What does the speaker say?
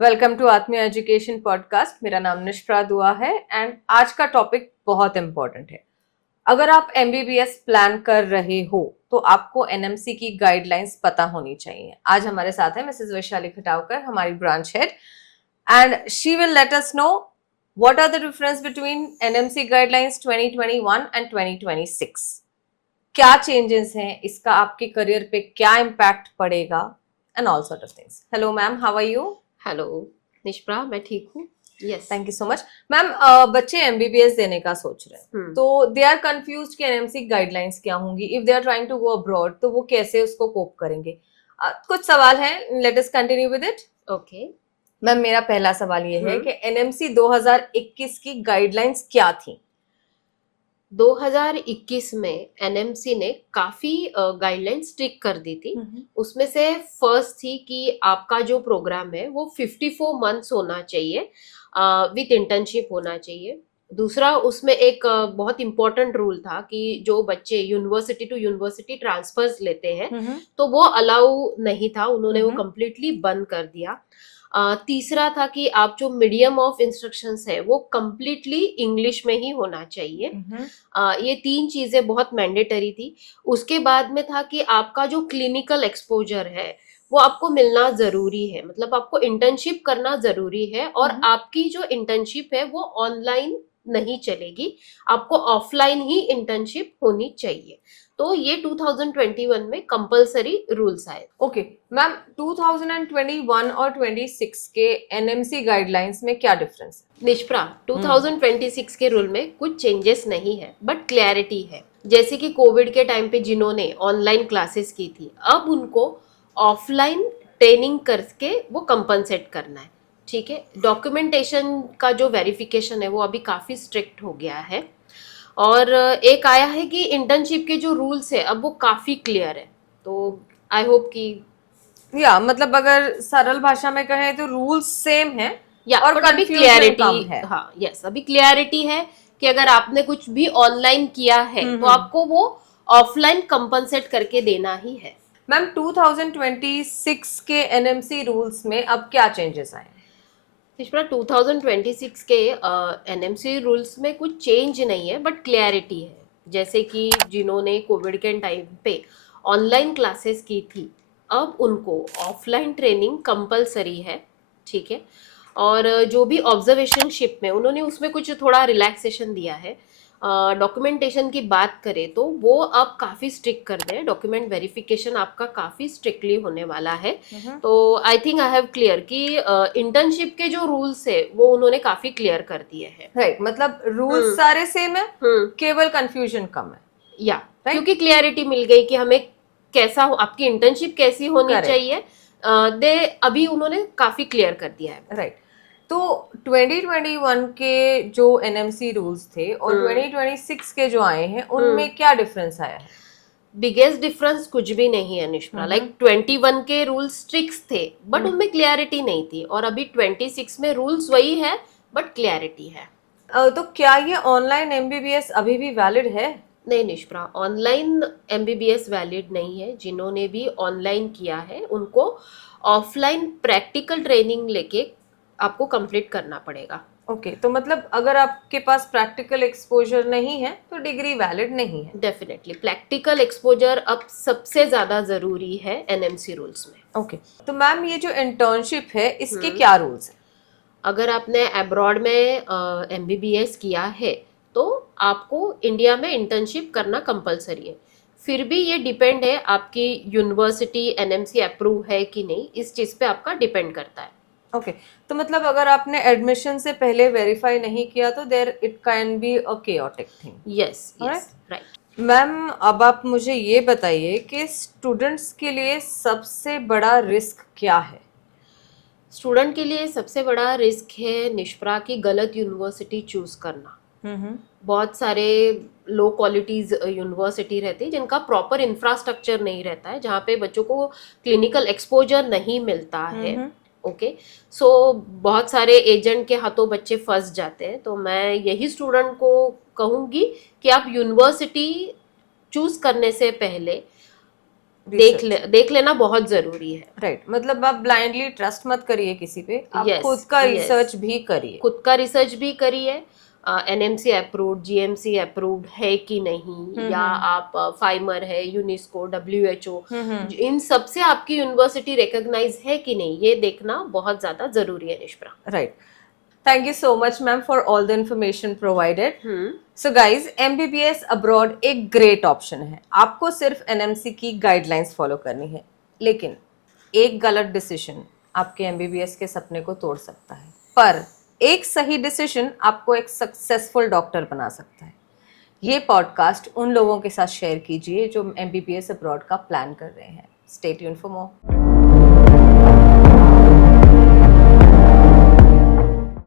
Welcome to आत्मीय education podcast. मेरा नाम निष्प्रा दुआ है एंड आज का टॉपिक बहुत इंपॉर्टेंट है। अगर आप एमबीबीएस प्लान कर रहे हो तो आपको एनएमसी की गाइडलाइंस पता होनी चाहिए। आज हमारे साथ है मिसेस वैशाली खटावकर, हमारी branch head, and she will let us know what are the difference between NMC guidelines 2021 and 2026। क्या चेंजेस हैं, इसका आपके करियर पे क्या इम्पैक्ट पड़ेगा and all sort of things. Hello ma'am, how are you? Hello Nishpra, मैं ठीक हूँ। Yes, thank you so much ma'am. बच्चे एमबीबीएस देने का सोच रहे हैं तो दे आर कंफ्यूज कि एनएमसी गाइडलाइंस क्या होंगी। If they are trying to go abroad तो वो कैसे उसको कोप करेंगे। कुछ सवाल हैं, let us continue with it. Okay. Ma'am, मेरा पहला सवाल ये है कि एनएमसी 2021 की गाइडलाइंस क्या थी? 2021 में एनएमसी ने काफी गाइडलाइन स्ट्रिक्ट कर दी थी। उसमें से फर्स्ट थी कि आपका जो प्रोग्राम है वो 54 मंथ्स होना चाहिए, विथ इंटर्नशिप होना चाहिए। दूसरा, उसमें एक बहुत इंपॉर्टेंट रूल था कि जो बच्चे यूनिवर्सिटी टू यूनिवर्सिटी ट्रांसफर्स लेते हैं तो वो अलाउ नहीं था, उन्होंने वो कम्प्लीटली बंद कर दिया। तीसरा था कि आप जो मीडियम ऑफ इंस्ट्रक्शंस है वो कम्प्लीटली इंग्लिश में ही होना चाहिए। ये तीन चीजें बहुत मैंडेटरी थी। उसके बाद में था कि आपका जो क्लिनिकल एक्सपोजर है वो आपको मिलना जरूरी है, मतलब आपको इंटर्नशिप करना जरूरी है, और आपकी जो इंटर्नशिप है वो ऑनलाइन नहीं चलेगी, आपको ऑफलाइन ही इंटर्नशिप होनी चाहिए। तो ये 2021 में कंपलसरी रूल्स आए। ओके मैम, 2021 और 26 के एनएमसी गाइडलाइंस में क्या डिफरेंस है? निष्प्रा, 2026 के रूल में कुछ चेंजेस नहीं है बट क्लैरिटी है। जैसे कि कोविड के टाइम पे जिन्होंने ऑनलाइन क्लासेस की थी, अब उनको ऑफलाइन ट्रेनिंग करके वो कंपनसेट करना है। ठीक है, डॉक्यूमेंटेशन का जो वेरिफिकेशन है वो अभी काफी स्ट्रिक्ट हो गया है। और एक आया है कि इंटर्नशिप के जो रूल्स है अब वो काफी क्लियर है। तो आई होप कि मतलब अगर सरल भाषा में कहें तो रूल्स सेम है और बट अभी कंफ्यूजन क्लियरिटी, कम है। हाँ यस, अभी क्लियरिटी है कि अगर आपने कुछ भी ऑनलाइन किया है तो आपको वो ऑफलाइन कंपनसेट करके देना ही है। मैम, 2026 के एनएमसी रूल्स में अब क्या चेंजेस आए? निष्प्रा, 2026 के एनएमसी रूल्स में कुछ चेंज नहीं है बट क्लियरिटी है। जैसे कि जिन्होंने कोविड के टाइम पे ऑनलाइन क्लासेस की थी, अब उनको ऑफलाइन ट्रेनिंग कंपलसरी है। ठीक है, और जो भी ऑब्जर्वेशनशिप में उन्होंने उसमें कुछ थोड़ा रिलैक्सेशन दिया है। डॉक्यूमेंटेशन की बात करें तो वो अब काफ़ी स्ट्रिक्ट कर दें, डॉक्यूमेंट वेरिफिकेशन आपका काफ़ी स्ट्रिक्टली होने वाला है। तो I think I have clear कि इंटर्नशिप के जो रूल्स है वो उन्होंने काफ़ी क्लियर कर दिए हैं। राइट, मतलब रूल्स सारे सेम है, केवल कंफ्यूजन कम है। क्योंकि क्लियरिटी मिल गई कि हमें कैसा हो, आपकी इंटर्नशिप कैसी होनी चाहिए, दे अभी उन्होंने काफ़ी क्लियर कर दिया है। राइट, तो 2021 के जो एनएमसी रूल्स थे और 2026 के जो आए हैं उनमें क्या डिफरेंस आया है? बिगेस्ट डिफरेंस कुछ भी नहीं है निष्प्रा। लाइक 21 के रूल्स स्ट्रिक्ट थे बट उनमें क्लियरिटी नहीं थी, और अभी 26 में रूल्स वही है बट क्लियरिटी है। तो क्या ये ऑनलाइन एमबीबीएस अभी भी वैलिड है? नहीं निष्प्रा, ऑनलाइन एमबीबीएस वैलिड नहीं है। जिन्होंने भी ऑनलाइन किया है उनको ऑफलाइन प्रैक्टिकल ट्रेनिंग लेके आपको कंप्लीट करना पड़ेगा। ओके, तो मतलब अगर आपके पास प्रैक्टिकल एक्सपोजर नहीं है तो डिग्री वैलिड नहीं है? डेफिनेटली प्रैक्टिकल एक्सपोजर अब सबसे ज्यादा जरूरी है एनएमसी रूल्स में। ओके, तो मैम ये जो इंटर्नशिप है इसके क्या रूल्स हैं? अगर आपने अब्रॉड में एमबीबीएस किया है तो आपको इंडिया में इंटर्नशिप करना कंपलसरी है। फिर भी ये डिपेंड है आपकी यूनिवर्सिटी एनएमसी अप्रूव है कि नहीं, इस चीज़ पे आपका डिपेंड करता है। ओके, तो मतलब अगर आपने एडमिशन से पहले वेरीफाई नहीं किया तो there it can be a chaotic thing. Yes yes, right. Ma'am, अब आप मुझे ये बताइए कि स्टूडेंट्स के लिए सबसे बड़ा रिस्क क्या है? स्टूडेंट के लिए सबसे बड़ा रिस्क है निष्प्रा की गलत यूनिवर्सिटी चूज करना। बहुत सारे लो क्वालिटीज यूनिवर्सिटी रहती है जिनका प्रॉपर इंफ्रास्ट्रक्चर नहीं रहता है, जहाँ पे बच्चों को क्लिनिकल एक्सपोजर नहीं मिलता है। ओके, सो बहुत सारे एजेंट के हाथों बच्चे फंस जाते हैं। तो मैं यही स्टूडेंट को कहूँगी कि आप यूनिवर्सिटी चूज करने से पहले देख लेना बहुत जरूरी है। राइट, मतलब आप ब्लाइंडली ट्रस्ट मत करिए किसी पे, आप Yes, खुद का yes. रिसर्च भी करिए। खुद का रिसर्च भी करिए, एनएमसी अप्रूव्ड, जीएमसी अप्रूव्ड है कि नहीं, या आप फाइमर है, यूनेस्को, डब्ल्यूएचओ, इन सब से आपकी यूनिवर्सिटी रिकॉग्नाइज है कि नहीं, ये देखना बहुत ज्यादा जरूरी है Nishpra. Right, thank you so much ma'am for all the information provided. So guys, MBBS abroad एक ग्रेट ऑप्शन है। आपको सिर्फ एनएमसी की गाइडलाइंस फॉलो करनी है, लेकिन एक गलत डिसीजन आपके एमबीबीएस के सपने को तोड़ सकता है, पर एक सही डिसीजन आपको एक सक्सेसफुल डॉक्टर बना सकता है। ये पॉडकास्ट उन लोगों के साथ शेयर कीजिए जो एमबीबीएस अब्रॉड का प्लान कर रहे हैं। Stay tuned for more.